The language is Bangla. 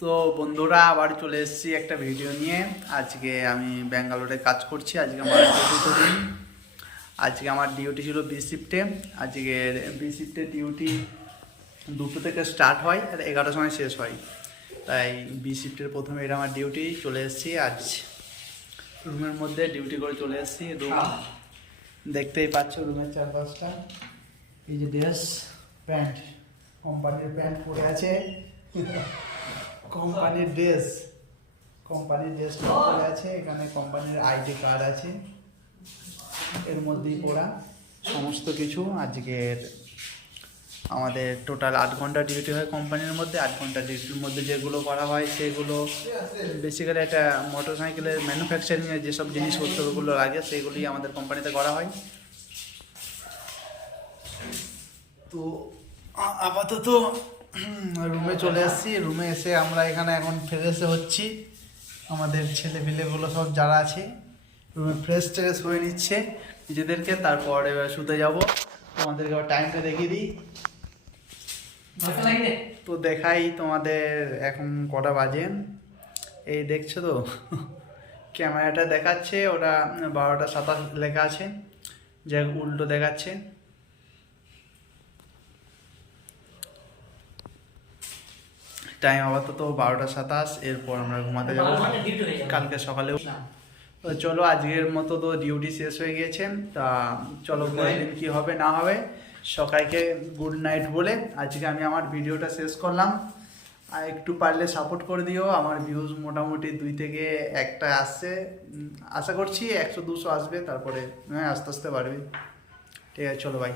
তো বন্ধুরা আবার চলে এসেছি একটা ভিডিও নিয়ে। আজকে আমি ব্যাঙ্গালোরে কাজ করছি। আজকে আমার চতুর্থ দিন আজকে আমার ডিউটি ছিল বি শিফটে আজকে বি শিফটে ডিউটি দুটো থেকে স্টার্ট হয় আর এগারোটার সময় শেষ হয়। তাই বি শিফটের প্রথমে এটা আমার ডিউটি চলে এসেছি। আজ রুমের মধ্যে ডিউটি করে চলে এসেছি। রুম দেখতেই পাচ্ছ রুমের চারপাশটা। এই যে ড্রেস প্যান্ট কোম্পানির প্যান্ট পরে আছে। কোম্পানির ড্রেস কোম্পানির ড্রেস পরে আছে এখানে কোম্পানির আইডি কার্ড আছে। এর মধ্যেই পড়া। সমস্ত কিছু আজকের আমাদের টোটাল আট ঘণ্টা ডিউটি হয় কোম্পানির মধ্যে। আট ঘণ্টা ডিউটির মধ্যে যেগুলো করা হয় সেগুলো বেসিক্যালি একটা মোটর সাইকেলের ম্যানুফ্যাকচারিংয়ের যেসব জিনিসপত্রগুলো লাগে সেগুলি আমাদের কোম্পানিতে করা হয়। তো আপাতত রুমে চলে এসেছি রুমে এসে আমরা এখানে এখন ফ্রেশে হচ্ছি। আমাদের ছেলে পিলেগুলো সব যারা আছে রুমে ফ্রেশ ট্রেশ হয়ে নিচ্ছে। নিজেদেরকে তারপর এবার শুতে যাব। তোমাদেরকে আবার টাইমটা দেখিয়ে দিই। তো দেখাই তোমাদের এখন কটা বাজে। এই দেখছ তো? ক্যামেরাটা দেখাচ্ছে ওটা বারোটা সাতাশ লেখা আছে। যে উল্টো দেখাচ্ছে। টাইম আপাতত বারোটা সাতাশ এরপর আমরা ঘুমাতে যাব। কালকে সকালে তো চলো আজকের মতো তো ডিউটি শেষ হয়ে গিয়েছে তা চলো দিন কী হবে না হবে সকালকে গুড নাইট বলে আজকে আমি আমার ভিডিওটা শেষ করলাম। আর একটু পারলে সাপোর্ট করে দিও আমার ভিউজ মোটামুটি দুই থেকে একটা আসছে। আশা করছি একশো দুশো আসবে তারপরে হ্যাঁ আস্তে আস্তে বাড়বে। ঠিক আছে চলো ভাই